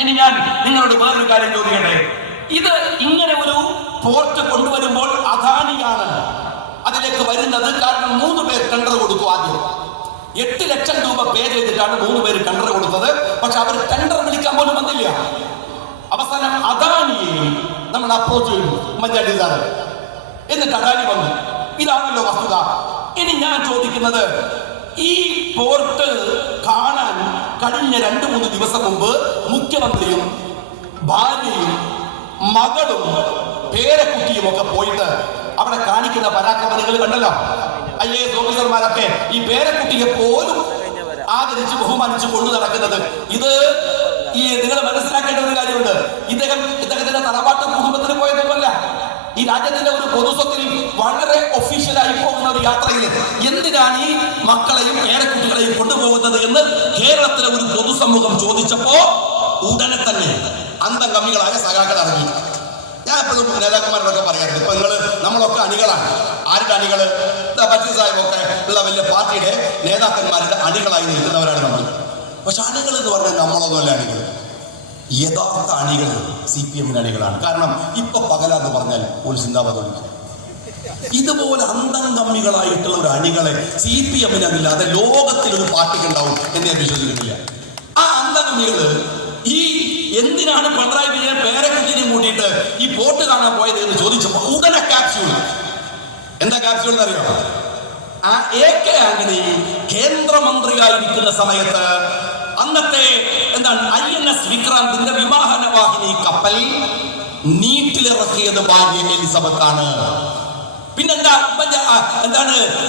ഇനി ഞാൻ നിങ്ങളോട് വേറൊരു കാര്യം ചോദിക്കട്ടെ. ഇത് ഇങ്ങനെ ഒരു പോർട്ട് കൊണ്ടുവരുമ്പോൾ അദാനിയാണ് അതിലേക്ക് വരുന്നത്. കാരണം 3 പേർ ടെൻഡർ കൊടുത്തു. ആദ്യം 8 ലക്ഷം രൂപ പേ ചെയ്തിട്ടാണ് 3 പേര് ടെൻഡർ കൊടുത്തത്. പക്ഷെ അവർ ടെൻഡർ വിളിക്കാൻ പോലും വന്നില്ല. അവസാനം അദാനിയെ നമ്മൾ അപ്രോച്ച് ചെയ്തു, ഉമ്മൻചാണ്ടി സാറ്. എന്നിട്ട് അദാനി വന്നു. ഇതാണല്ലോ വസ്തുത. ഇനി ഞാൻ ചോദിക്കുന്നത്, ഈ പോർട്ട് കാണാൻ കഴിഞ്ഞ 2-3 ദിവസം മുമ്പ് മുഖ്യമന്ത്രിയും ഭാര്യയും മകളും പേരക്കുട്ടിയും ഒക്കെ പോയിട്ട് അവിടെ കാണിക്കുന്ന പരാക്രമം നിങ്ങൾ കണ്ടല്ലോ. IAS ഓഫീസർമാരൊക്കെ ഈ പേരക്കുട്ടിയെ പോലും ആദരിച്ച് ബഹുമാനിച്ച് കൊണ്ടു നടക്കുന്നത്. ഇത് ഈ നിങ്ങൾ മനസ്സിലാക്കേണ്ട ഒരു കാര്യമുണ്ട്. ഇദ്ദേഹത്തിന്റെ തറവാട്ട് കുടുംബത്തിന് പോയതൊന്നുമല്ല. ഈ രാജ്യത്തിന്റെ ഒരു പൊതുസ്വത്തിൽ വളരെ ഒഫീഷ്യലായി പോകുന്ന ഒരു യാത്രയിൽ എന്തിനാണ് ഈ മക്കളെയും പേരക്കുട്ടികളെയും കൊണ്ടുപോകുന്നത് എന്ന് കേരളത്തിലെ ഒരു പൊതുസമൂഹം ചോദിച്ചപ്പോ ഉടനെ തന്നെ അന്തംഗമികളായ സഖാക്കൾ ഇറങ്ങി. ഞാൻ എപ്പോഴും നേതാക്കന്മാരോടൊക്കെ പറയാറുണ്ട്, ഇപ്പൊ നമ്മളൊക്കെ അണികളാണ്. ആരുടെ അണികള്? ബഷീർ സാഹിബൊക്കെ ഉള്ള വലിയ പാർട്ടിയുടെ നേതാക്കന്മാരുടെ അണികളായി നിൽക്കുന്നവരാണ് നമ്മൾ. പക്ഷെ അണികൾ എന്ന് പറഞ്ഞാൽ നമ്മളൊന്നുമല്ല അണികൾ. യഥാർത്ഥ അണികൾ CPM അണികളാണ്. കാരണം ഇപ്പൊ പകലാന്ന് പറഞ്ഞാൽ ഒരു ചിന്താപതി. ഇതുപോലെ അന്തംഗമ്മികളായിട്ടുള്ള ഒരു അണികളെ CPM അല്ലാതെ ലോകത്തിലൊരു പാർട്ടിക്ക് ഉണ്ടാവും എന്ന് ഞാൻ വിശ്വസിക്കുന്നില്ല. ആ അന്തംഗമ്മികള് ഈ എന്തിനാണ് പിണറായി വിജയൻ പേരക്കുട്ടിനെ കൂട്ടിയിട്ട് ഈ പോർട്ട് കാണാൻ പോയത് എന്ന് ചോദിച്ചപ്പോൾ ഉടനെ ക്യാപ്സ്യൂൾ. എന്താ ക്യാപ്സ്യൂൾ എന്നറിയോ? ആ AK ആന്റണി കേന്ദ്രമന്ത്രിയായിരിക്കുന്ന സമയത്ത് അന്നത്തെ INS വിക്രാന്തിന്റെ വിമാനവാഹിനി കപ്പൽ നീട്ടിലിറക്കിയത് ഭാര്യ എലിസബത്ത് ആണ്. പിന്നെന്താ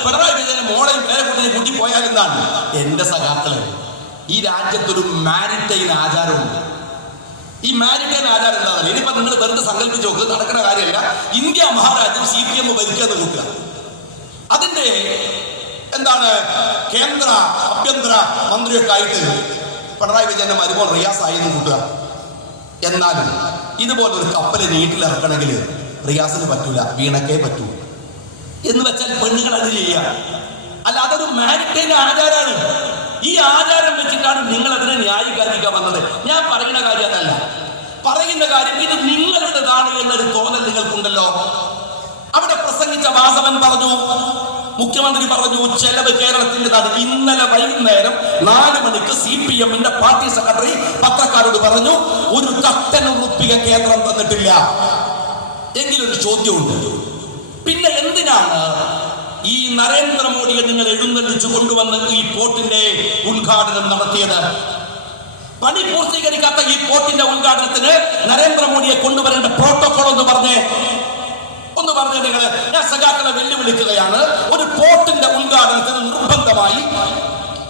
പിണറായി വിജയനെ മോളെയും പേരക്കുട്ടിനെ കൂട്ടി പോയാൽ എന്താണ്? എന്റെ സഖാക്കള്, ഈ രാജ്യത്തൊരു മാരിടൈം ആചാരമുണ്ട്. ഈ മാരിടൈം ആചാരം എന്താണെന്ന് ഇനിയിപ്പോ നിങ്ങൾ വെറുതെ സങ്കല്പിച്ച് നോക്കുക, നടക്കുന്ന കാര്യമല്ല. ഇന്ത്യ മഹാരാജ്യം CPM ഭരിക്കാന്ന് കൂട്ടുക. അതിന്റെ കേന്ദ്ര ആഭ്യന്തര മന്ത്രിയൊക്കെ ആയിട്ട് പിണറായി വിജയന്റെ മരുമോൻ റിയാസ് ആയിരുന്നു കൂട്ടുക. എന്നാലും ഇതുപോലൊരു കപ്പല് നീട്ടിലിറക്കണമെങ്കിൽ റിയാസിന് പറ്റൂല, വീണക്കേ പറ്റൂ. എന്ന് വെച്ചാൽ പെണ്ണുങ്ങൾ അത് ചെയ്യുക. അല്ല, അതൊരു മാരിടൈം ആചാരമാണ്. ഈ ആചാരം വെച്ചിട്ടാണ് നിങ്ങൾ അതിനെ ന്യായീകരിക്കാൻ വന്നത്. ഞാൻ പറയുന്ന കാര്യം അതല്ല. പറയുന്ന കാര്യം ഇത് നിങ്ങളുടേതാണ് എന്നൊരു തോന്നൽ നിങ്ങൾക്കുണ്ടല്ലോ. അവിടെ പ്രസംഗിച്ച വാസവൻ പറഞ്ഞു, മുഖ്യമന്ത്രി പറഞ്ഞു, ചെലവ് കേരളത്തിൻ്റെതാണ്. ഇന്നലെ വൈകുന്നേരം 4 മണിക്ക് CPM പാർട്ടി സെക്രട്ടറി പത്രക്കാരോട് പറഞ്ഞു, ഒരു ₹1 കേന്ദ്രം തന്നിട്ടില്ല. എങ്കിലൊരു ചോദ്യമുണ്ട്, പിന്നെ എന്തിനാണ് ഈ നരേന്ദ്രമോദിയെ നിങ്ങൾ എഴുന്നള്ളിച്ചു കൊണ്ടുവന്ന് ഈ പോർട്ടിന്റെ ഉദ്ഘാടനം നടത്തിയത്? പണി പൂർത്തീകരിക്കാത്ത ഈ പോർട്ടിന്റെ ഉദ്ഘാടനത്തിന് നരേന്ദ്രമോദിയെ കൊണ്ടുവരേണ്ട പ്രോട്ടോകോൾ ഒന്ന് പറഞ്ഞേ നിങ്ങൾ. ഞാൻ സഖാക്കളെ വെല്ലുവിളിക്കുകയാണ്. ഒരു പോർട്ടിന്റെ ഉദ്ഘാടനത്തിന് നിർബന്ധമായി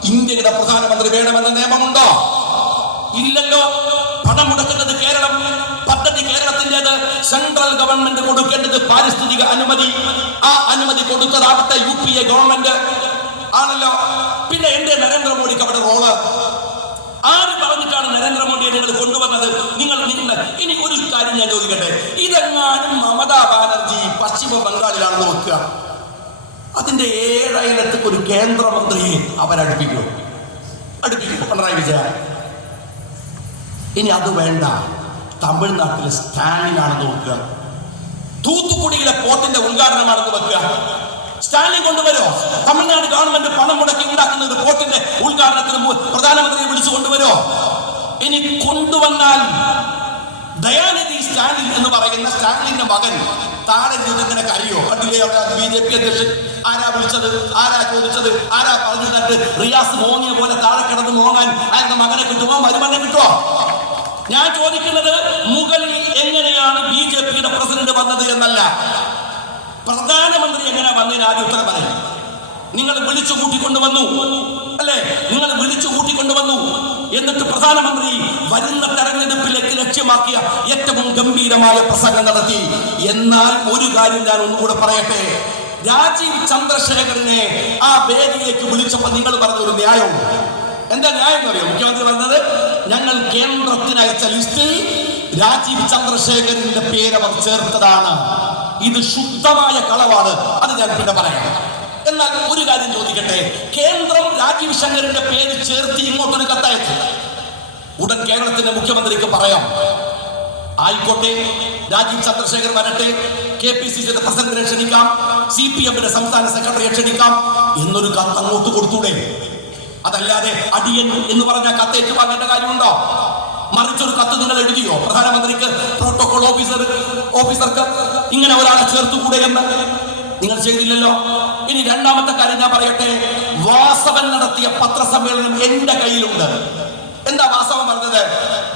ഇന്ത്യയുടെ പ്രധാനമന്ത്രി വേണമെന്ന നിയമമുണ്ടോ? ഇല്ലല്ലോ. പണം മുടക്കുന്നത് കേരളം, പദ്ധതി കേരളത്തിൻ്റെത്. സെൻട്രൽ ഗവൺമെന്റ് കൊടുക്കേണ്ടത് പാരിസ്ഥിതിക അനുമതി. ആ അനുമതി കൊടുത്തതാവട്ടെ UPA ഗവൺമെന്റ് ആണല്ലോ. പിന്നെ എന്റെ നരേന്ദ്രമോദിക്ക് അവിടെ റോള്? ആര് പറഞ്ഞിട്ടാണ് നരേന്ദ്രമോദിയെ നിങ്ങൾ കൊണ്ടുവന്നത്? നിങ്ങൾ ഇനി ഒരു കാര്യം ഞാൻ ചോദിക്കട്ടെ, ഇതെങ്ങാനും മമതാ ബാനർജി പശ്ചിമ ബംഗാളിലാണെന്ന് വെക്കുക, അതിന്റെ 7 അയലത്തേക്ക് ഒരു കേന്ദ്രമന്ത്രിയെ അവരടുപ്പിക്കും പിണറായി വിജയൻ. ഇനി അത് വേണ്ട, തമിഴ്നാട്ടിലെ സ്റ്റാലിനാണെന്ന് വെക്കുക, തൂത്തുക്കുടിയിലെ പോർട്ടിന്റെ ഉദ്ഘാടനമാണെന്ന് വെക്കുക. സ്റ്റാലിൻ കൊണ്ടുവരോ? തമിഴ്നാട് ഗവൺമെന്റ് പണം മുടക്കി ഉണ്ടാക്കുന്ന ഒരു പോർട്ടിന്റെ ഉദ്ഘാടനത്തിന് പ്രധാനമന്ത്രിയെ വിളിച്ചു കൊണ്ടുവരോ? ഇനി കൊണ്ടുവന്നാൽ ദയാനിധി സ്റ്റാലിൻ എന്ന് പറയുന്ന സ്റ്റാലിന്റെ മകൻ താഴെ ഇങ്ങനെ കരയോ? കണ്ടില്ലേ അവിടെ BJP അധ്യക്ഷൻ? ആരാ വിളിച്ചത്? ആരാ ചോദിച്ചത്? ആരാ പറഞ്ഞു തന്നിട്ട് റിയാസ് മോങ്ങിയ പോലെ താഴെ കിടന്ന് മോങ്ങാൻ അയാളുടെ മകനെ കിട്ടുമോ, മരുമകനെ കിട്ടുമോ? ഞാൻ ചോദിക്കുന്നത് മുകളിൽ എങ്ങനെയാണ് BJPയുടെ പ്രസിഡന്റ് വന്നത് എന്നല്ല, പ്രധാനമന്ത്രി എങ്ങനെ വന്നതിന് ആദ്യം ഉത്തരം പറയും. നിങ്ങൾ വിളിച്ചു കൂട്ടിക്കൊണ്ടുവന്നു അല്ലേ? നിങ്ങൾ വിളിച്ചു കൂട്ടിക്കൊണ്ടുവന്നു. എന്നിട്ട് പ്രധാനമന്ത്രി വരുന്ന തെരഞ്ഞെടുപ്പിലേക്ക് ലക്ഷ്യമാക്കിയ ഏറ്റവും ഗംഭീരമായ പ്രസംഗം നടത്തി. എന്നാൽ ഒരു കാര്യം ഞാൻ ഒന്നുകൂടെ പറയട്ടെ, രാജീവ് ചന്ദ്രശേഖരനെ ആ വേദിയിലേക്ക് വിളിച്ചപ്പോൾ നിങ്ങൾ പറഞ്ഞൊരു ന്യായവും. എന്താ ന്യായം എന്ന് അറിയോ? മുഖ്യമന്ത്രി പറഞ്ഞത്, ഞങ്ങൾ കേന്ദ്രത്തിന് അയച്ച ലിസ്റ്റിൽ രാജീവ് ചന്ദ്രശേഖരന്റെ പേര് അവർ ചേർത്തതാണ്. ഇത് ശുദ്ധമായ കളവാണ്. അത് ഞാൻ പിന്നെ പറയാം. എന്നാൽ ഒരു കാര്യം ചോദിക്കട്ടെ, കേന്ദ്രം രാജീവ് ശങ്കറിന്റെ പേര് ചേർത്ത് ഇങ്ങോട്ടൊരു കത്തയച്ചു. ഉടൻ കേരളത്തിന്റെ മുഖ്യമന്ത്രിക്ക് പറയാം, ആയിക്കോട്ടെ, രാജീവ് ചന്ദ്രശേഖർ വരട്ടെ, KPCC പ്രസിഡന്റിനെ ക്ഷണിക്കാം, CPM സംസ്ഥാന സെക്രട്ടറിയെ ക്ഷണിക്കാം എന്നൊരു കത്ത് അങ്ങോട്ട് കൊടുത്തൂടെ? അതല്ലാതെ അടിയൻ എന്ന് പറഞ്ഞ കത്തേറ്റ് വാങ്ങേണ്ട കാര്യമുണ്ടോ? മറിച്ചൊരു കത്ത് നിങ്ങൾ എഴുതിയോ പ്രധാനമന്ത്രിക്ക്, പ്രോട്ടോകോൾ ഓഫീസർക്ക് ഇങ്ങനെ ഒരാളെ ചേർത്തുകൂടെ എന്ന്? നിങ്ങൾ ചെയ്തില്ലല്ലോ. ഇനി രണ്ടാമത്തെ കാര്യം ഞാൻ പറയട്ടെ. വാസവൻ നടത്തിയ പത്രസമ്മേളനം എന്റെ കയ്യിലുണ്ട്. എന്താ വാസവൻ പറഞ്ഞത്?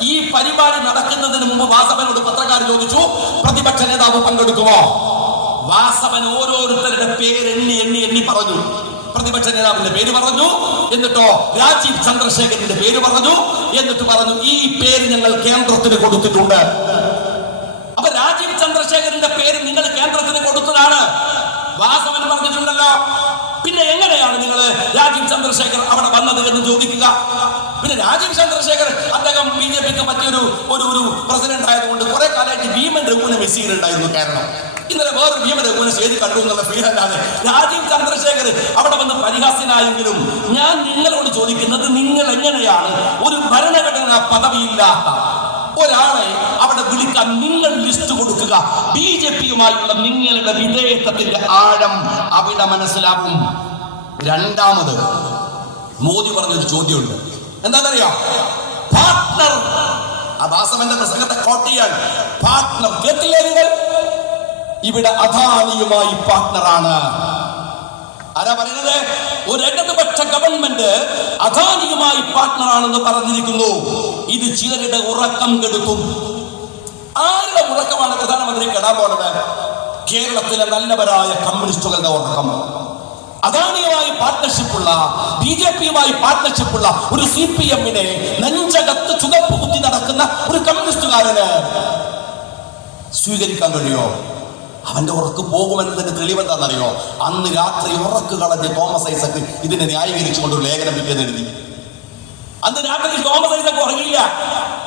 ഈ പരിപാടി നടക്കുന്നതിന് മുമ്പ് വാസവനോട് പത്രക്കാർ ചോദിച്ചു, പ്രതിപക്ഷ നേതാവ് പങ്കെടുക്കുമോ? വാസവൻ ഓരോരുത്തരുടെ പേര് എണ്ണി പറഞ്ഞു. പ്രതിപക്ഷ നേതാവിന്റെ പേര് പറഞ്ഞു, എന്നിട്ടോ രാജീവ് ചന്ദ്രശേഖരന്റെ പേര് പറഞ്ഞു, എന്നിട്ട് പറഞ്ഞു ഈ പേര് ഞങ്ങൾ കേന്ദ്രത്തിന് കൊടുത്തിട്ടുണ്ട്. അപ്പൊ രാജീവ് ചന്ദ്രശേഖരന്റെ പേര് നിങ്ങൾ കേന്ദ്രത്തിന് കൊടുത്തതാണ് വാസവൻ പറഞ്ഞിട്ടുണ്ടല്ലോ. പിന്നെ എങ്ങനെയാണ് നിങ്ങൾ രാജീവ് ചന്ദ്രശേഖർ അവിടെ വന്നത് എന്ന് ചോദിക്കുക? പിന്നെ രാജീവ് ചന്ദ്രശേഖർ അദ്ദേഹം BJPക്ക് പറ്റിയൊരു ഒരു പ്രസിഡന്റ് ആയതുകൊണ്ട് കുറെ കാലമായിട്ട് ഭീമൻ രഘുവിനെ മിസ് ചെയ്യുന്നുണ്ടായിരുന്നു കേരളം. ഇന്നലെ വേറൊരു ഭീമൻ രഘുവിനെ ചെയ്ത് കണ്ടു എന്നുള്ള ഫീൽ അല്ലാതെ രാജീവ് ചന്ദ്രശേഖർ അവിടെ വന്ന് പരിഹാസ്യനായെങ്കിലും ഞാൻ നിങ്ങളോട് ചോദിക്കുന്നത്, നിങ്ങൾ എങ്ങനെയാണ് ഒരു ഭരണഘടനാ പദവിയില്ലാത്ത ഒരാളെ അവിടെ വിളിക്കാൻ നിങ്ങൾ ലിസ്റ്റ് കൊടുക്കുക? BJPയുമായുള്ള നിങ്ങളുടെ വിധേയത്വത്തിന്റെ ആഴം അവിടെ മനസ്സിലാവും. രണ്ടാമത് മോദി പറഞ്ഞൊരു ചോദ്യമുണ്ട്. എന്താണെന്നറിയാം? പാർട്ട്ണർ. ആ വാസവന്റെ പ്രസംഗത്തെ കോട്ട് ചെയ്യാൻ പാർട്ട്ണർ കേട്ടില്ലേ നിങ്ങൾ? ഇവിടെ അദാനിയുമായി പാർട്ട്ണറാണ്. ആരാ പറയുന്നത്? ഒരു ഇടതുപക്ഷ ഗവൺമെന്റ് അദാനിയുമായി പാർട്ട്ണറാണെന്ന് പറഞ്ഞിരിക്കുന്നു. ഇത് ചിലരുടെ ഉറക്കം കെടുത്തും. ആരുടെ ഉറക്കമാണ് പ്രധാനമന്ത്രി കെടാൻ പോണത്? കേരളത്തിലെ നല്ലവരായ കമ്മ്യൂണിസ്റ്റുകളുടെ ഉറക്കം. അദാനിയുമായി പാർട്ട്ണർഷിപ്പുള്ള, BJPയുമായി പാർട്ട്ണർഷിപ്പുള്ള ഒരു CPMനെ നെഞ്ചകത്ത് ചുവപ്പ് കുത്തി നടക്കുന്ന ഒരു കമ്മ്യൂണിസ്റ്റുകാരന് സ്വീകരിക്കാൻ കഴിയോ? അവന്റെ ഉറക്ക് പോകുമെന്നതിന്റെ തെളിവെന്താണെന്നറിയോ? അന്ന് രാത്രി ഉറക്ക് കളഞ്ഞ് തോമസ് ഐസക് ഇതിനെ ന്യായീകരിച്ചുകൊണ്ട് ഒരു ലേഖനം പിറ്റേന്ന് എഴുതി. അന്ന് രാത്രി തോമസ് ഐസക് ഉറങ്ങിയില്ല.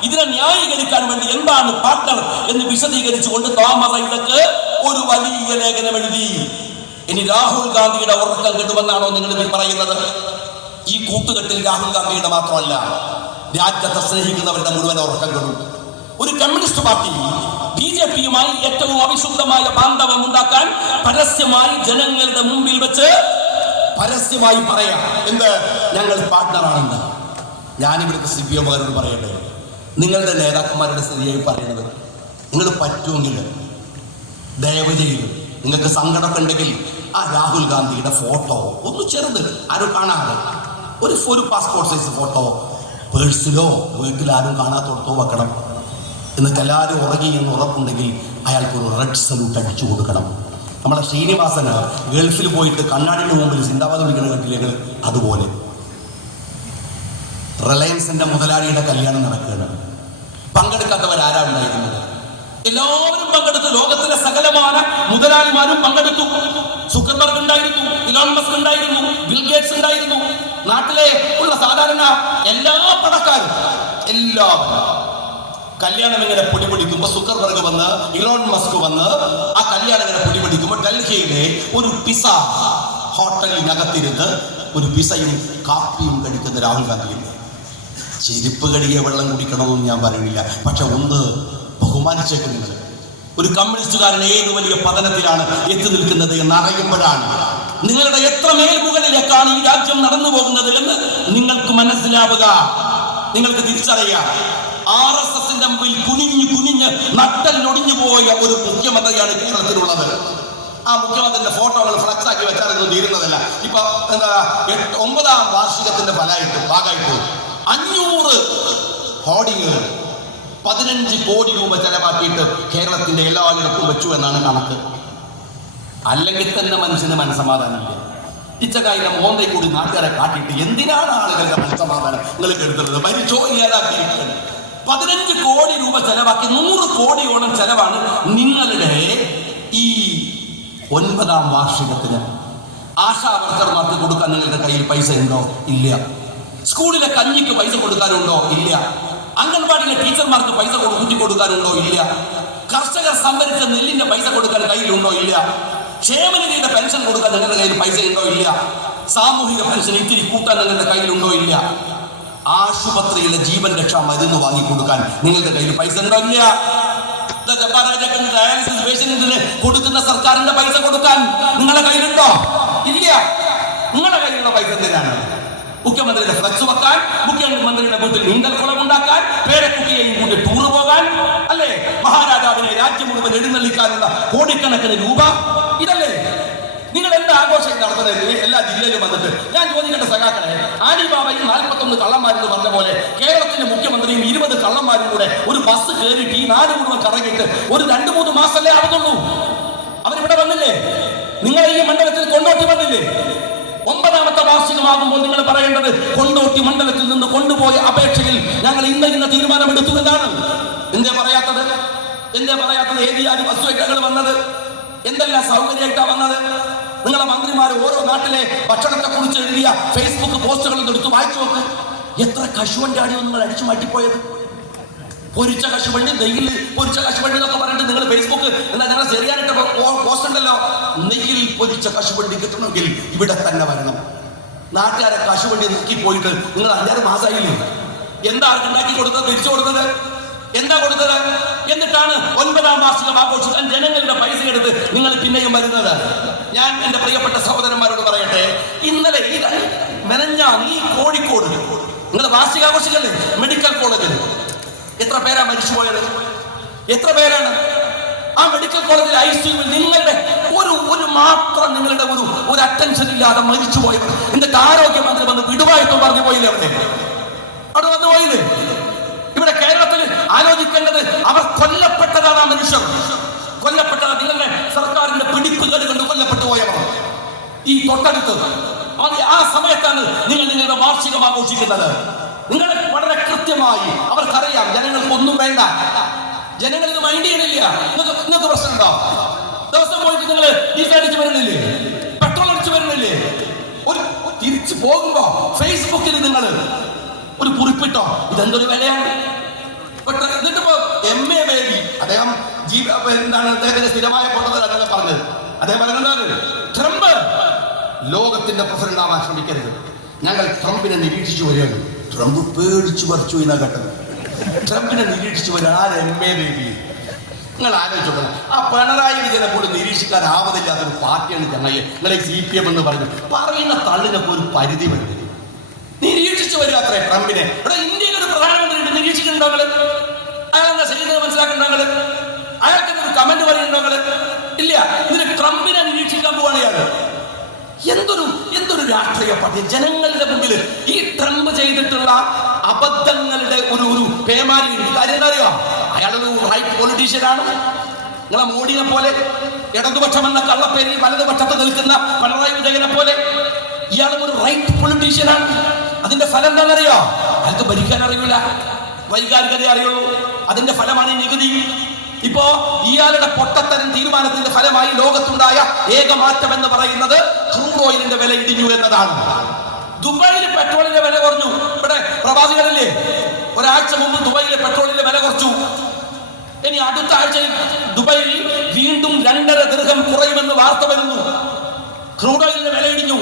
ഇതിനെ ന്യായീകരിക്കാൻ വേണ്ടി എന്താണ് പാർട്ട്ണർ എന്ന് വിശദീകരിച്ചുകൊണ്ട് തോമസ് ഐസക് ഒരു വലിയ ലേഖനം എഴുതി. ഇനി രാഹുൽ ഗാന്ധിയുടെ ഉറക്കം കെടുമെന്നാണോ നിങ്ങൾ പറയുന്നത്? ഈ കൂട്ടുകെട്ടിൽ രാഹുൽ ഗാന്ധിയുടെ മാത്രമല്ല, രാജ്യത്തെ സ്നേഹിക്കുന്നവരുടെ മുഴുവൻ ഉറക്കം കെടും. ഒരു കമ്മ്യൂണിസ്റ്റ് പാർട്ടി BJPയുമായി ഏറ്റവും അവിശുദ്ധമായ ബാന്ധവം ഉണ്ടാക്കാൻ പരസ്യമായി ജനങ്ങളുടെ മുമ്പിൽ വെച്ച് പരസ്യമായി പറയാം, എന്ത്? ഞങ്ങൾ പാർട്ട്ണറാണെന്ന്. ഞാനിവിടുത്തെ CPMകാരോട് പറയട്ടെ, നിങ്ങളുടെ നേതാക്കന്മാരുടെ സ്ഥിതിയായി പറയുന്നത്, നിങ്ങൾ പറ്റുമെങ്കിൽ ദയവ് ചെയ്ത് നിങ്ങൾക്ക് സങ്കടമൊക്കെ ഉണ്ടെങ്കിൽ ആ രാഹുൽ ഗാന്ധിയുടെ ഫോട്ടോ ഒന്ന് ചെറുത് ആരും കാണാതെ ഒരു പാസ്പോർട്ട് സൈസ് ഫോട്ടോ പേഴ്സിലോ വീട്ടിലാരും കാണാത്തോടത്തോ വെക്കണം. എന്നിട്ട് എല്ലാവരും ഉറങ്ങി എന്ന് ഉറപ്പുണ്ടെങ്കിൽ അയാൾക്കൊരു റെഡ് സല്യൂട്ട് അടിച്ചു കൊടുക്കണം. നമ്മളെ ശ്രീനിവാസന് ഗൾഫിൽ പോയിട്ട് കണ്ണാടിന് മുമ്പിൽ സിന്ദാബാദ് വിളിക്കുന്ന കേട്ടില്ലെങ്കിൽ അതുപോലെ റിലയൻസിന്റെ മുതലാളിയുടെ കല്യാണം നടക്കുകയാണ്. പങ്കെടുക്കാത്തവരാരാ ഉണ്ടായിരുന്നത്? എല്ലാവരും പങ്കെടുത്തു. ലോകത്തിലെ സകലമായ മുതലാളിമാരും പങ്കെടുത്തു. സുക്കർബർഗ് ഉണ്ടായിരുന്നു, ഇലോൺ മസ്ക് ഉണ്ടായിരുന്നു, ബിൽ ഗേറ്റ്സ് ഉണ്ടായിരുന്നു. നാട്ടിലെ ഉള്ള സാധാരണ എല്ലാ പണക്കാരും എല്ലാവരും കല്യാണം ഇങ്ങനെ പൊടിപിടിക്കുമ്പോ സുക്കർബർഗ് വന്ന് ഇലോൺ മസ്ക് വന്ന് ആ കല്യാണം ഇങ്ങനെ പൊടിപിടിക്കുമ്പോൾ ഡൽഹിയിലെ ഒരു പിസ ഹോട്ടലിനകത്തിരുന്ന് ഒരു പിസയും കാപ്പിയും കഴിക്കുന്ന രാഹുൽ ഗാന്ധിയില്ല. ചെരുപ്പ് കഴുകിയ വെള്ളം കുടിക്കണമെന്ന് ഞാൻ പറയുന്നില്ല, പക്ഷെ ഒന്ന് ബഹുമാനിച്ചേക്കുന്നത് ഒരു കമ്മ്യൂണിസ്റ്റുകാരൻ ഏത് വലിയ പതനത്തിലാണ് എത്തി നിൽക്കുന്നത് എന്ന് അറിയുമ്പോഴാണ് നിങ്ങളുടെ എത്ര മേൽമുകളിലേക്കാണ് ഈ രാജ്യം നടന്നു പോകുന്നത് എന്ന് നിങ്ങൾക്ക് മനസ്സിലാവുക, നിങ്ങൾക്ക് തിരിച്ചറിയാം. RSSന്റെ മുമ്പിൽ കുനിഞ്ഞ് നട്ടലിനൊടിഞ്ഞു പോയ ഒരു മുഖ്യമന്ത്രിയാണ് കേരളത്തിലുള്ളത്. ആ മുഖ്യമന്ത്രിയുടെ ഫോട്ടോകൾ ഫ്ലക്സ് ആക്കി വെച്ചാൽ തീരുന്നതല്ല. ഇപ്പൊ എന്താ 9ാം വാർഷികത്തിന്റെ ഭാഗമായിട്ട് 500 ഹോർഡിങ്ങുകൾ 15 കോടി രൂപ ചെലവാക്കിയിട്ട് കേരളത്തിന്റെ എല്ലായിടത്തും വെച്ചു എന്നാണ് കണക്ക്. അല്ലെങ്കിൽ തന്നെ മനുഷ്യന് മനസ്സമാധാനമില്ല. ഇച്ചകായിന്റെ മോന്തേ കൂടി നാട്ടുകാരെ കാട്ടിയിട്ട് എന്തിനാണ് ആളുകളുടെ മനസ്സമാധാനം നിങ്ങൾ കരുതുന്നത്? മരിച്ചോ ഇല്ലാതാക്കിയിരിക്കുന്നത്. 15 കോടി രൂപ ചെലവാക്കി 100 കോടിയോളം ചെലവാണ് നിങ്ങളുടെ ഈ 9ാം വാർഷികത്തിന്. ആശാ വർക്കർമാർക്ക് കൊടുക്കാൻ നിങ്ങളുടെ കയ്യിൽ പൈസ ഉണ്ടോ? ഇല്ല. സ്കൂളിലെ കഞ്ഞിക്ക് പൈസ കൊടുക്കാനുണ്ടോ? ഇല്ല. അംഗൻവാടിയിലെ ടീച്ചർമാർക്ക് പൈസ കൂട്ടി കൊടുക്കാനുണ്ടോ? ഇല്ല. കർഷകർ സംഭരിച്ച നെല്ലിന്റെ പൈസ കൊടുക്കാൻ കയ്യിലുണ്ടോ? ഇല്ല. ക്ഷേമനിധിയുടെ പെൻഷൻ കൊടുക്കാൻ നിങ്ങളുടെ കയ്യിൽ പൈസ ഉണ്ടോ? ഇല്ല. സാമൂഹിക പെൻഷൻ ഇത്തിരി കൂട്ടാൻ നിങ്ങളുടെ കയ്യിലുണ്ടോ? ഇല്ല. ആശുപത്രിയിലെ ജീവൻ രക്ഷാ മരുന്ന് വാങ്ങിക്കൊടുക്കാൻ നിങ്ങളുടെ കയ്യിൽ പൈസ ഉണ്ടോ? ഇല്ല. ഡയാലിസിസ് പേഷ്യന്റിന് കൊടുക്കുന്ന സർക്കാരിന്റെ പൈസ കൊടുക്കാൻ നിങ്ങളുടെ കയ്യിലുണ്ടോ? ഇല്ല. നിങ്ങളുടെ കയ്യിലുള്ള പൈസ എന്തിനാണ്? മുഖ്യമന്ത്രിയുടെ ഫ്ലക്സ് വെക്കാൻ, മുഖ്യമന്ത്രിയുടെ വീട്ടിൽ നീന്തൽക്കുളം ഉണ്ടാക്കാൻ, പേരക്കുട്ടിയെയും കൂടി ടൂർ പോകാൻ, അല്ലേ? മഹാരാജാവിനെ രാജ്യം മുഴുവൻ എഴുന്നള്ളിക്കാനുള്ള കോടിക്കണക്കിന് രൂപ. ഇതല്ലേ നിങ്ങൾ എന്താ ആഘോഷം നടത്തുന്നത്? എല്ലാ ജില്ലയിലും വന്നിട്ട് ഞാൻ ചോദിക്കേണ്ട സഖാക്കളെ, ആലിബാബയും 41 കള്ളന്മാരെന്ന് പറഞ്ഞ പോലെ കേരളത്തിലെ മുഖ്യമന്ത്രിയും 20 കള്ളന്മാരും കൂടെ ഒരു ബസ് കയറിയിട്ട് ഈ നാട് മുഴുവൻ കറങ്ങിയിട്ട് ഒരു 2-3 മാസമല്ലേ ആവുന്നുള്ളൂ. അവരിവിടെ വന്നില്ലേ? നിങ്ങൾ ഈ മണ്ഡലത്തിൽ കൊണ്ടോട്ടി വന്നില്ലേ? 9ാമത്തെ വാർഷികമാകുമ്പോൾ നിങ്ങൾ പറയേണ്ടത് കൊണ്ടോട്ടി മണ്ഡലത്തിൽ നിന്ന് കൊണ്ടുപോയ അപേക്ഷയിൽ ഞങ്ങൾ ഇന്ന തീരുമാനമെടുത്തു എന്നാണ്. എന്തേ പറയാത്തത്? ഏത് ബസ്സുകൾ വന്നത്? എന്തെല്ലാം സൗകര്യമായിട്ടാണ് വന്നത്? നിങ്ങളെ മന്ത്രിമാർ ഓരോ നാട്ടിലെ ഭക്ഷണത്തെ കുറിച്ച് എഴുതിയ ഫേസ്ബുക്ക് പോസ്റ്റുകൾ എടുത്ത് വായിച്ചു നോക്ക്. എത്ര കശുവണ്ടി ആടിയോ നിങ്ങൾ അടിച്ചു മാറ്റിപ്പോയത്. പൊരിച്ച കശുവണ്ടി, നെയ്യിൽ പൊരിച്ച കശുവണ്ടി എന്നൊക്കെ പറഞ്ഞിട്ട് നിങ്ങൾ ഫേസ്ബുക്ക് എന്താ ഞങ്ങൾ ശരിയായിട്ട് പോസ്റ്റ് ഉണ്ടല്ലോ. നെയ്യിൽ പൊരിച്ച കശുവണ്ടി കിട്ടണമെങ്കിൽ ഇവിടെ തന്നെ വരണം. നാട്ടുകാരെ കശുവണ്ടി നോക്കി പോയിട്ട് നിങ്ങൾ 5-6 മാസമായില്ലേ? എന്താ ഉണ്ടാക്കി കൊടുത്തത്? തിരിച്ചു കൊടുത്തത് എന്താ കൊടുത്തത്? എന്നിട്ടാണ് 9ാം വാർഷികം ആഘോഷിക്കാൻ ജനങ്ങളുടെ പൈസ എടുത്ത് നിങ്ങൾ പിന്നെയും വരുന്നത്. ഞാൻ എന്റെ പ്രിയപ്പെട്ട സഹോദരന്മാരോട് പറയട്ടെ, ഇന്നലെ ഈ കോഴിക്കോട് നിങ്ങൾ വാർഷികാഘോഷിക്കല്ലേ? മെഡിക്കൽ കോളേജിൽ എത്ര പേരാ മരിച്ചുപോയത്? എത്ര പേരാണ്? ആ മെഡിക്കൽ കോളേജിൽ ICUവിൽ നിങ്ങളുടെ ഒരു മാത്രം നിങ്ങളുടെ ഒരു അറ്റൻഷൻ ഇല്ലാതെ മരിച്ചുപോയവർ. എന്നിട്ട് ആരോഗ്യമന്ത്രി വന്ന് വിടുവായിട്ടും പറഞ്ഞു പോയില്ലേ? അവിടെ വന്നു പോയില്ലേ? ഇവിടെ കേരളത്തിൽ ആലോചിക്കേണ്ടത് അവർ കൊല്ലപ്പെട്ടതാണ്. ആ മനുഷ്യർ കൊല്ലപ്പെട്ടത് നിങ്ങളുടെ സർക്കാരിന്റെ പിടിപ്പുകൾ കൊണ്ട് കൊല്ലപ്പെട്ടു പോയവർ ഈ തൊട്ടടുത്ത്. ആ സമയത്താണ് നിങ്ങൾ നിങ്ങളുടെ വാർഷികം ആഘോഷിക്കുന്നത്. നിങ്ങൾ വളരെ കൃത്യമായി അവർക്കറിയാം ജനങ്ങൾക്ക് ഒന്നും വേണ്ട, ജനങ്ങൾക്ക് മൈൻഡ് ചെയ്യണില്ല. നിങ്ങൾക്ക് പ്രശ്നമുണ്ടോ? ദിവസം പോയിട്ട് നിങ്ങൾ ഡീസൽ അടിച്ച് വരുന്നില്ലേ? പെട്രോൾ അടിച്ച് വരുന്നില്ലേ? ഒരു തിരിച്ചു പോകുമ്പോ ഫേസ്ബുക്കിൽ നിങ്ങൾ ഒരു കുറിപ്പിട്ടോ, ഇതെന്തൊരു വിലയാണ്. എന്നിട്ടിപ്പോ MA ബേബി അദ്ദേഹം എന്താണ് അദ്ദേഹത്തിന്റെ സ്ഥിരമായ പൊട്ടത്തിൽ അങ്ങനെ പറഞ്ഞത്. അദ്ദേഹം പറഞ്ഞത് ട്രംപ് ലോകത്തിന്റെ പ്രസിഡന്റ് ആവാൻ ശ്രമിക്കരുത്, ഞങ്ങൾ ട്രംപിനെ നിരീക്ഷിച്ചു വരികയാണ്. ട്രംപ് പേടിച്ചു പറിച്ചു എന്നാ കേട്ടത്. ട്രംപിനെ നിരീക്ഷിച്ചു വരിക MA ബേബി. നിങ്ങൾ ആലോചിച്ചോക്കണം. ആ പിണറായി വിജയനെ പോലും നിരീക്ഷിക്കാനാവതില്ലാത്തൊരു പാർട്ടിയാണ് ചങ്ങായി നിങ്ങളെ CPM എന്ന് പറഞ്ഞു. പറയുന്ന തള്ളിനൊക്കെ ഒരു പരിധി വേണ്ടി നിരീക്ഷിച്ചു വരിക അത്രേ ട്രംപിനെ. ഇവിടെ ഇന്ത്യയിൽ ഒരു പ്രധാനമന്ത്രി നിരീക്ഷിക്കുന്നുണ്ടോ? അയാളെന്താ ചെയ്യുന്നത് മനസ്സിലാക്കുന്നുണ്ടോ? അയാൾക്ക് ഒരു കമന്റ് പറയുന്നുണ്ടോ? ഇല്ല. ഇതിന് ട്രംപിനെ നിരീക്ഷിക്കാൻ പോവാണ് ഇയാള്. എന്തൊരു രാഷ്ട്രീയ പാർട്ടി ജനങ്ങളുടെ മുമ്പിൽ ഈ ട്രംപ് ചെയ്തിട്ടുള്ള അബദ്ധങ്ങളുടെ ഒരു പേമാരി ഉണ്ട്. കാര്യം എന്താ അറിയോ? അയാളൊരു റൈറ്റ് പൊളിറ്റീഷ്യനാണ്. നിങ്ങളെ മോഡിനെ പോലെ ഇടതുപക്ഷം എന്ന കള്ളപ്പേരിൽ വലതുപക്ഷത്ത് നിൽക്കുന്ന പിണറായി വിജയനെ പോലെ ഇയാളും ഒരു റൈറ്റ് പൊളിറ്റീഷ്യനാണ്. അതിന്റെ ഫലം എന്താണെന്നറിയോ? അയാൾക്ക് ഭരിക്കാൻ അറിയില്ല, വൈകാരികത അറിയുള്ളൂ. അതിന്റെ ഫലമാണ് ഈ നികുതി. ഇപ്പോ ഇയാളുടെ പൊട്ടത്തരം തീരുമാനത്തിന്റെ ഫലമായി ലോകത്തുണ്ടായ ഏക മാറ്റം എന്ന് പറയുന്നത് ക്രൂഡ് ഓയിലിന്റെ വില ഇടിഞ്ഞു എന്നതാണ്. ദുബായിൽ പെട്രോളിന്റെ വില കുറഞ്ഞു. ഇവിടെ പ്രവാസികളില്ലേ, ഒരാഴ്ച മുമ്പ് ദുബായിലെ പെട്രോളിന്റെ വില കുറച്ചു. ഇനി അടുത്ത ആഴ്ചയിൽ ദുബായിൽ വീണ്ടും 2.5 ദിർഹം കുറയുമെന്ന് വാർത്ത വരുന്നു. ക്രൂഡ് ഓയിലിന്റെ വില ഇടിഞ്ഞു.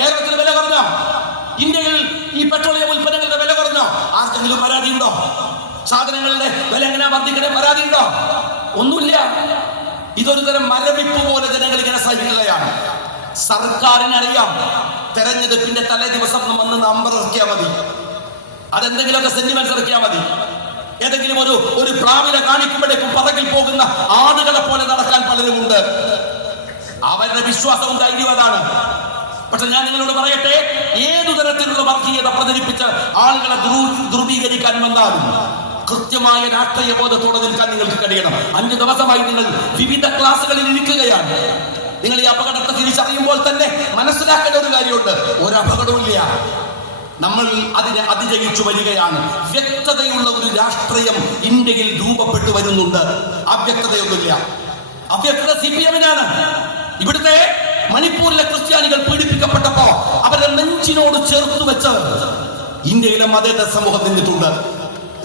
കേരളത്തിൽ വില കുറഞ്ഞോ? ഇന്ത്യയിൽ ഈ പെട്രോളിയം ഉൽപ്പന്നങ്ങളുടെ വില കുറഞ്ഞോ? ആർക്കെങ്കിലും പരാതിയുണ്ടോ? സാധനങ്ങളുടെ വില എങ്ങനെയാ വർദ്ധിക്കണേ? പരാതിയുണ്ടോ? ഒന്നുമില്ല. ഇതൊരു തരം മരവിപ്പ് പോലെ ജനങ്ങൾ ഇങ്ങനെ സഹിക്കുകയാണ്. സർക്കാരിനറിയാം തെരഞ്ഞെടുപ്പിന്റെ തലേ ദിവസം വന്ന് നമ്പർ ഇറക്കിയാൽ മതി, അതെന്തെങ്കിലുമൊക്കെ സെന്റിമെന്റ്സ് ഇറക്കിയാൽ മതി. ഏതെങ്കിലും ഒരു പ്ലാവിനെ കാണിക്കുമ്പോഴേക്കും പറകിൽ പോകുന്ന ആടുകളെ പോലെ നടക്കാൻ പലരുമുണ്ട്. അവരുടെ വിശ്വാസവും ധൈര്യവും അതാണ്. പക്ഷെ ഞാൻ നിങ്ങളോട് പറയട്ടെ, ഏതു തരത്തിലുള്ള വർഗീയത പ്രചരിപ്പിച്ച് ആളുകളെ ധ്രുവീകരിക്കാൻ വന്നാലും കൃത്യമായ രാഷ്ട്രീയ ബോധത്തോടെ നിൽക്കാൻ നിങ്ങൾക്ക് കഴിയണം. 5 ദിവസമായി നിങ്ങൾ വിവിധ ക്ലാസുകളിൽ ഇരിക്കുകയാണ്. നിങ്ങൾ ഈ അപകടത്തെ തിരിച്ചറിയുമ്പോൾ തന്നെ മനസ്സിലാക്കേണ്ട ഒരു കാര്യമുണ്ട്, ഒരു അപകടവുമില്ല. നമ്മൾ അതിനെ അതിജയിച്ചു വരികയാണ്. വ്യക്തതയുള്ള ഒരു രാഷ്ട്രീയം ഇന്ത്യയിൽ രൂപപ്പെട്ടു വരുന്നുണ്ട്. അവ്യക്തതയൊന്നുമില്ല. അവ്യക്തത CPM-നാണ്. ഇവിടുത്തെ മണിപ്പൂരിലെ ക്രിസ്ത്യാനികൾ പീഡിപ്പിക്കപ്പെട്ടപ്പോ അവരെ നെഞ്ചിനോട് ചേർത്ത് വെച്ച് ഇന്ത്യയിലെ മതേതര സമൂഹം നിന്നിട്ടുണ്ട്.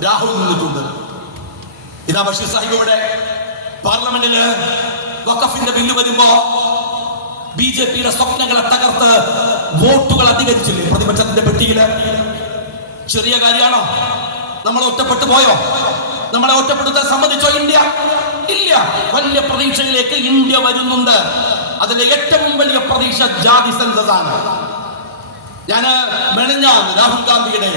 രാഹുൽ നിന്നിട്ടുണ്ട്. ഇതാ ബഷീർ സാഹിബ് ഇവിടെ പാർലമെന്റില് വഖഫിന്റെ ബില്ല് വരുമ്പോ BJP-യുടെ സ്വപ്നങ്ങളെ തകർത്ത് വോട്ടുകൾ അധികരിച്ചില്ലേ പ്രതിപക്ഷത്തിന്റെ പെട്ടിയില്? ചെറിയ കാര്യമാണോ? നമ്മൾ ഒറ്റപ്പെട്ടു പോയോ? നമ്മളെ ഒറ്റപ്പെടുത്താൻ സമ്മതിച്ചോ ഇന്ത്യ? ഇല്ല. വലിയ പ്രതീക്ഷയിലേക്ക് ഇന്ത്യ വരുന്നുണ്ട്. അതിലെ ഏറ്റവും വലിയ പ്രതീക്ഷ ജാതി സെൻസസ് ആണ്. ഞാൻ മെനഞ്ഞാന്ന് രാഹുൽ ഗാന്ധിയുടെ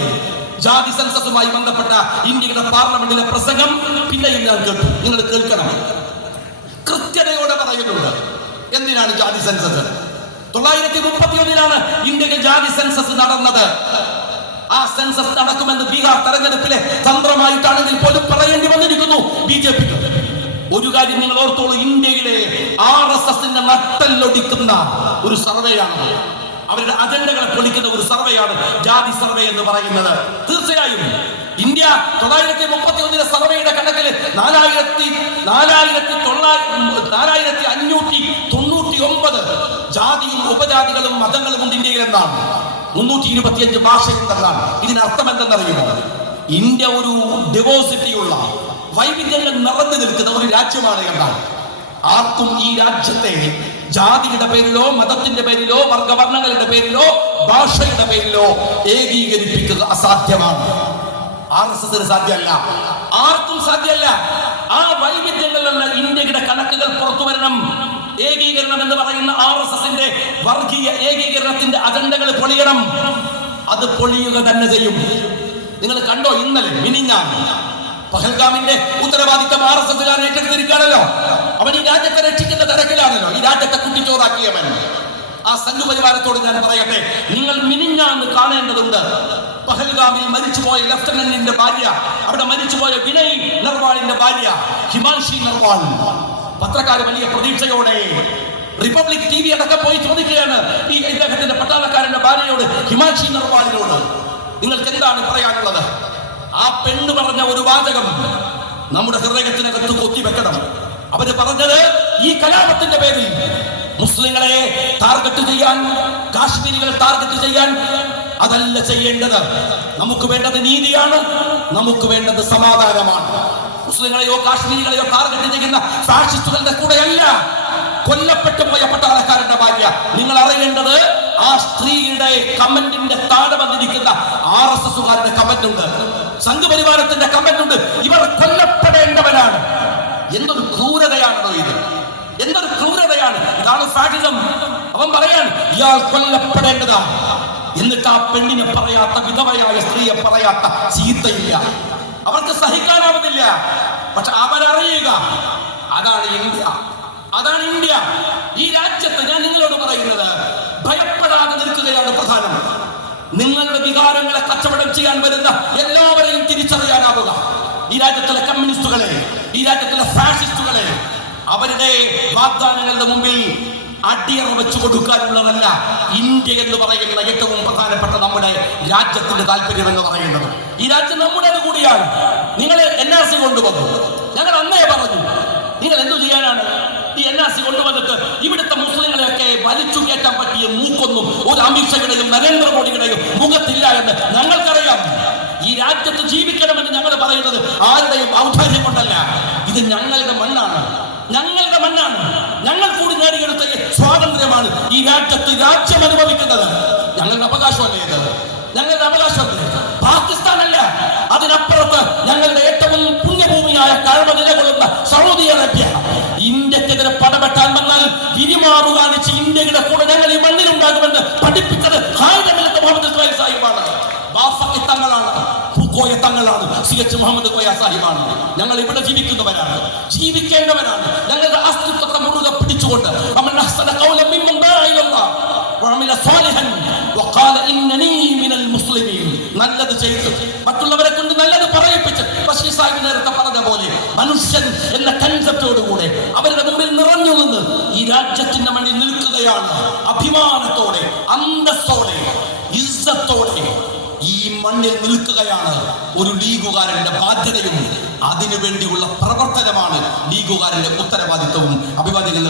ജാതി സെൻസസുമായി ബന്ധപ്പെട്ട ഇന്ത്യയുടെ പാർലമെന്റിലെ പ്രസംഗം പിന്നെയും ഞാൻ കേട്ടു. നിങ്ങൾ കേൾക്കണം. കൃത്യതയോടെ പറയുന്നുണ്ട് എന്തിനാണ് ജാതി സെൻസസ്. 931 ഇന്ത്യക്ക് ജാതി സെൻസസ് നടന്നത്. ആ സെൻസസ് നടക്കുമെന്ന് ബീഹാർ തെരഞ്ഞെടുപ്പിലെ തന്ത്രമായിട്ടാണെങ്കിൽ പോലും പറയേണ്ടി വന്നിരിക്കുന്നു ബിജെപിക്ക്. ഒരു കാര്യം നിങ്ങൾ ഓർത്തോളൂ, ഇന്ത്യയിലെ RSSന്റെ നട്ടല്ലൊടിക്കുന്ന ഒരു സർവേയാണ്, അവരുടെ അജണ്ടകളെ പൊളിക്കുന്ന ഒരു സർവേയാണ് ജാതി സർവേ എന്ന് പറയുന്നത്. തീർച്ചയായും ഇന്ത്യ 931 സർവേയുടെ കണക്കിൽ 4599 ജാതിയും ഉപജാതികളും മതങ്ങളും ഉണ്ട് ഇന്ത്യയിൽ എന്നാണ്. 325 ഭാഷയുണ്ടെന്നാണ്. ഇതിനർത്ഥം എന്തെന്നറിയുമോ? ഇന്ത്യ ഒരു ഡൈവേഴ്സിറ്റിയുള്ള, വൈവിധ്യങ്ങൾ നിറഞ്ഞു നിൽക്കുന്ന ഒരു രാജ്യമാണ് എന്നാണ്. ആർക്കും ഈ രാജ്യത്തെ ജാതിയുടെ പേരിലോ മതത്തിന്റെ പേരിലോ വർഗവർണ്ണങ്ങളുടെ പേരിലോ ഭാഷയുടെ പേരിലോ ഏകീകരിപ്പിക്കുക അസാധ്യമാണ്. RSSന് സാധ്യമല്ല, ആർക്കും സാധ്യമല്ല. ആ വൈവിധ്യങ്ങളിലുള്ള ഇന്ത്യയുടെ കണക്കുകൾ പുറത്തു വരണം. ഏകീകരണം എന്ന് പറയുന്ന RSSന്റെ വർഗീയ ഏകീകരണത്തിന്റെ അജണ്ടകൾ പൊളിയണം. അത് പൊളിയുക തന്നെ ചെയ്യും. നിങ്ങൾ കണ്ടോ, ഇന്നലെ മിനിഞ്ഞാന്ന് പഹൽഗാമിന്റെ ഉത്തരവാദിത്തം RSSകാരൻ ഏറ്റെടുത്തിരിക്കുകയാണല്ലോ. അവൻ ഈ രാജ്യത്തെ രക്ഷിക്കുന്ന തിരക്കിലാണല്ലോ, ഈ രാജ്യത്തെ കുട്ടിച്ചോറാക്കിയവൻ. ആ സംഘപരിവാരത്തോട് ഞാൻ പറയട്ടെ, നിങ്ങൾ മിനിഞ്ഞാന്ന് കാണേണ്ടതുണ്ട്. പഹൽഗാമിൽ മരിച്ചുപോയ ലഫ്റ്റനന്റിന്റെ ഭാര്യ, അവിടെ മരിച്ചുപോയ വിനയ് നർവാളിന്റെ ഭാര്യ ഹിമാൻഷി നർവാൾ. പത്രക്കാർ വലിയ പ്രതീക്ഷയോടെ റിപ്പബ്ലിക് TV അടക്കം പോയി ചോദിക്കുകയാണ് ഈ ഇദ്ദേഹത്തിന്റെ പട്ടാളക്കാരന്റെ ഭാര്യയോട്, ഹിമാൻഷി നർവാളിനോട്, നിങ്ങൾക്ക് എന്താണ് പറയാനുള്ളത്? ആ പെണ്ണ് പറഞ്ഞ ഒരു വാചകം നമ്മുടെ ഹൃദയത്തിനകത്ത് കൊത്തിവെക്കണം. അവര് പറഞ്ഞത്, ഈ കലാപത്തിന്റെ പേരിൽ മുസ്ലിങ്ങളെ ടാർഗറ്റ് ചെയ്യാൻ, കാശ്മീരികളെ ടാർഗറ്റ് ചെയ്യാൻ അതല്ല ചെയ്യേണ്ടത്. നമുക്ക് വേണ്ടത് നീതിയാണ്, നമുക്ക് വേണ്ടത് സമാധാനമാണ്. മുസ്ലിങ്ങളെയോ കാശ്മീരികളെയോ ടാർഗറ്റ് ചെയ്യുന്ന ഫാഷിസ്റ്റുകളുടെ കൂടെയല്ല കൊല്ലപ്പെട്ടു പോയ പട്ടാളക്കാരന്റെ ഭാര്യ. നിങ്ങൾ അറിയേണ്ടത്, ആ സ്ത്രീയുടെ കമന്റിന്റെ താഴെ വന്നിരിക്കുന്ന RSSകാരുടെ കമന്റ് ഉണ്ട്, സംഘപരിവാരത്തിന്റെ കമന്റ് ഉണ്ട്. ഇവർ കൊല്ലപ്പെടേണ്ടവനാണ്. എന്തൊരു ക്രൂരതയാണോ ഇത്? എന്തൊരു ക്രൂരതയാണ്! ഇതാണ് ഫാഷിസം. അവൻ പറയാൻ ഇയാൾ കൊല്ലപ്പെടേണ്ടതാണ്. എന്നിട്ട് ആ പെണ്ണിനെ പറയാത്ത, വിധവയായ സ്ത്രീയെ പറയാത്ത ചീത്തയില്ല. അവർക്ക് സഹിക്കാനാവുന്നില്ല. പക്ഷെ അവരറിയുക, അതാണ് ഇന്ത്യ, അതാണ് ഇന്ത്യ. ഈ രാജ്യത്ത് ഞാൻ നിങ്ങളോട് പറയുന്നത്, ഭയപ്പെടാതെ നിൽക്കുകയാണ് പ്രധാനം. നിങ്ങളുടെ വികാരങ്ങളെ കച്ചവടം ചെയ്യാൻ വരുന്ന എല്ലാവരെയും തിരിച്ചറിയാനാവുക. ഈ രാജ്യത്തിലെ കമ്മ്യൂണിസ്റ്റുകളെ, ഈ രാജ്യത്തിലെ ഫാഷിസ്റ്റുകളെ, അവരുടെ വാഗ്ദാനങ്ങളുടെ മുമ്പിൽ അടിയറ വെച്ചു കൊടുക്കാനുള്ളതല്ല ഇന്ത്യ എന്ന് പറയുന്ന ഏറ്റവും പ്രധാനപ്പെട്ട നമ്മുടെ രാജ്യത്തിന്റെ താല്പര്യം എന്ന് പറയുന്നത്. ഈ രാജ്യം നമ്മുടേത് കൂടിയാണ്. നിങ്ങൾ NRC കൊണ്ടുവന്നു, ഞങ്ങൾ അന്നേ പറഞ്ഞു, നിങ്ങൾ എന്തു ചെയ്യാനാണ്? ഈ NRC കൊണ്ടുവന്നിട്ട് ഇവിടുത്തെ മുസ്ലിങ്ങളെയൊക്കെ വലിച്ചു കയറ്റാൻ പറ്റിയ മൂക്കൊന്നും ഒരു അമിത്ഷയുടെയും നരേന്ദ്രമോദിയുടെയും മുഖത്തില്ല എന്ന് ഞങ്ങൾക്കറിയാം. ഈ രാജ്യത്ത് ജീവിക്കണമെന്ന് ഞങ്ങൾ പറയുന്നത് ആരുടെയും ഔദാര്യം കൊണ്ടല്ല. ഇത് ഞങ്ങളുടെ മണ്ണാണ്, ഞങ്ങളുടെ മണ്ണാണ്. ഞങ്ങൾ കൂടി നേടിയെടുത്ത സ്വാതന്ത്ര്യമാണ് ഈ രാജ്യത്ത് രാജ്യം അനുഭവിക്കുന്നത്. ഞങ്ങളുടെ അവകാശമല്ലേ ഇത്? ഞങ്ങളുടെ അവകാശമല്ലേ? പാകിസ്ഥാനല്ല, അതിനപ്പുറത്ത് ഞങ്ങളുടെ ഏറ്റവും പുണ്യഭൂമിയായ കഅബ നിലകൊള്ളുന്ന സൗദി അറേബ്യ. ഇന്ത്യക്കെതിരെ പടപെട്ടാൻ വന്നാൽ വിരിമാറു കാണിച്ച് ഇന്ത്യയുടെ കൂടെ ഞങ്ങൾ ഈ മണ്ണിലുണ്ടാകുമെന്ന് പഠിപ്പിച്ചത് ഹായിദമിലത്തെ മുഹമ്മദ് ഇസ്മായിൽ സാഹിബാണ്, ബാഫഖി തങ്ങളാണ്, പൂക്കോയ തങ്ങളാണ്, CH മുഹമ്മദ് കോയ സാഹിബാണ്. ഞങ്ങൾ ഇവിടെ ജീവിക്കുന്നവരാണ്, ജീവിക്കേണ്ടവരാണ്. ഞങ്ങളുടെ അസ്തിത്വത്തെ മുറുകെ പിടിച്ചുകൊണ്ട് നല്ലത് ചെയ്ത് മറ്റുള്ളവരെ കൊണ്ട് നല്ലത് പറയിപ്പിച്ച് ബഷീർ സാഹിബ് നേരത്തെ പറഞ്ഞ പോലെ മനുഷ്യൻ എന്ന കൺസെപ്റ്റോടുകൂടെ അവരുടെ മുമ്പിൽ നിറഞ്ഞു നിന്ന് ഈ രാജ്യത്തിന്റെ മണ്ണിൽ നിൽക്കുകയാണ്. അഭിമാനത്തോടെ, അന്തസ്സോടെ, ഇസ്സത്തോടെ ഈ മണ്ണിൽ നിൽക്കുകയാണ് ഒരു ലീഗുകാരന്റെ ബാധ്യതയും അതിനുവേണ്ടിയുള്ള പ്രവർത്തനമാണ് ലീഗുകാരന്റെ ഉത്തരവാദിത്വവും. അഭിവാദ്യങ്ങൾ.